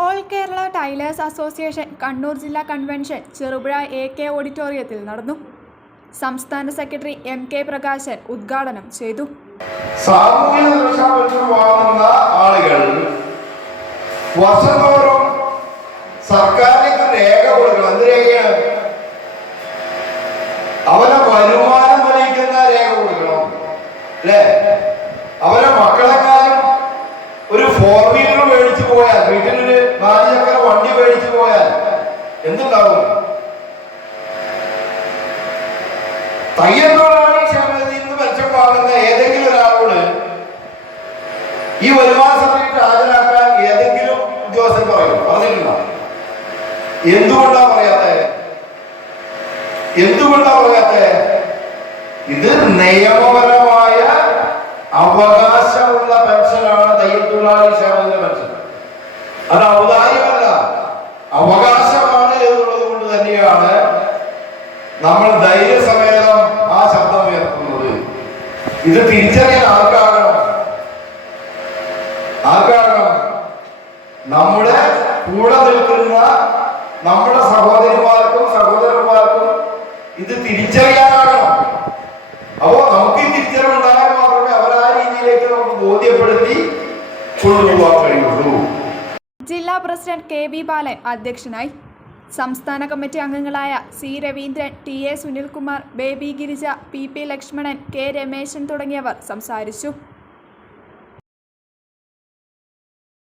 All Kerala tailors association Kannur ജില്ലാ convention Cherupuzha AK ഓഡിറ്റോറിയത്തിൽ നടന്നു. സംസ്ഥാന സെക്രട്ടറി MK പ്രകാശൻ ഉദ്ഘാടനം ചെയ്തു. സാമൂഹ്യ സുരക്ഷാ പെൻഷൻ വാങ്ങുന്ന ആളുകൾ വർഷത്തോറും സർക്കാരിലേക്ക് രേഖ കൊടുക്കണം. എന്ത് രേഖയാണ്? അവരെ വരുമാനം തെളിയിക്കുന്ന രേഖ കൊടുക്കണം, അല്ലേ? അവരെ മക്കളെക്കാളും ഒരു 4 വീലർ മേടിച്ചു പോയാൽ, വീട്ടിലൊരു 4 ചക്ര വണ്ടി മേടിച്ചു പോയാൽ എന്തുണ്ടാവും? തയ്യൽ തൊഴിലാളി ക്ഷേമനിധിയിൽ നിന്ന് പെൻഷൻ വാങ്ങുന്ന ഏതെങ്കിലും ഒരാളോട് ഈ വരുമാന സർട്ടിഫിക്കറ്റ് ഹാജരാക്കാൻ ഏതെങ്കിലും ഉദ്യോഗസ്ഥൻ പറഞ്ഞിട്ടുണ്ടോ? എന്തുകൊണ്ടാ പറയാത്തെ? ഇത് നിയമപരമായ അവകാശമുള്ള പെൻഷനാണ് തയ്യൽ തൊഴിലാളി ക്ഷേമനിധി പെൻഷൻ. അത് ഔദാര്യമല്ല, അവകാശമാണ് എന്നുള്ളത് കൊണ്ട് തന്നെയാണ് നമ്മൾ ധൈര്യസമേതം ആ ശബ്ദം ഉയർത്തുന്നത്. ഇത് തിരിച്ചറിയാൻ ആർക്കാകണം? നമ്മുടെ കൂടെ നിൽക്കുന്ന നമ്മുടെ സഹോദരിമാർക്കും സഹോദരന്മാർക്കും ഇത് തിരിച്ചറിയാനാകണം. അപ്പോ നമുക്ക് ഈ തിരിച്ചറിവുണ്ടായാൽ മാത്രമേ അവർ ആ രീതിയിലേക്ക് നമുക്ക് ബോധ്യപ്പെടുത്തി കൊണ്ടുപോകാൻ കഴിയുള്ളൂ. ജില്ലാ പ്രസിഡന്റ് KB ബാലൻ അധ്യക്ഷനായി. സംസ്ഥാന കമ്മിറ്റി അംഗങ്ങളായ C Raveendran, TA Sunilkumar, Baby Girija, PP Lakshmanan, K Rameshan തുടങ്ങിയവർ സംസാരിച്ചു.